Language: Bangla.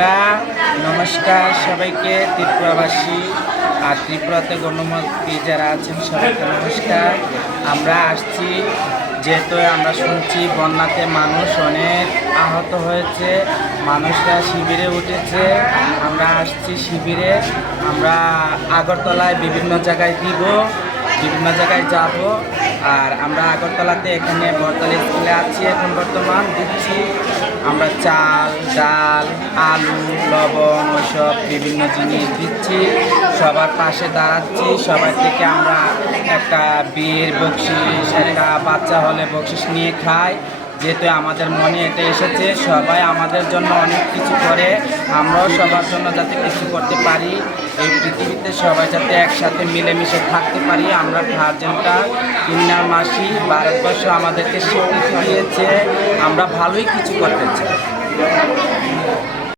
আমরা নমস্কার সবাইকে, ত্রিপুরাবাসী আর ত্রিপুরাতে গণমতী যারা আছেন সবাইকে নমস্কার। আমরা আসছি যেহেতু আমরা শুনছি বন্যাতে মানুষ অনেক আহত হয়েছে, মানুষরা শিবিরে উঠেছে। আমরা আসছি শিবিরে, আমরা আগরতলায় বিভিন্ন জায়গায় দিব, বিভিন্ন জায়গায় যাব। আর আমরা আগরতলাতে এখানে বরতলা স্কুলে আছি, এখন বর্তমান দিচ্ছি আমরা চাল, ডাল, আলু, লবণ ওসব বিভিন্ন জিনিস দিচ্ছি, সবার পাশে দাঁড়াচ্ছি। সবার থেকে আমরা একটা বিয়ের বকশিস, একটা বাচ্চা হলে বকশিস নিয়ে খাই। যেহেতু আমাদের মনে এটা এসেছে, সবাই আমাদের জন্য অনেক কিছু করে, আমরাও সবার জন্য যাতে কিছু করতে পারি, এই পৃথিবীতে সবাই যাতে একসাথে মিলেমিশে থাকতে পারি। আমরা গার্জেনটা কিন্নার মাসি ভারতবর্ষ আমাদেরকে স্বীকৃতি দিয়েছে, আমরা ভালোই কিছু করতে চাই।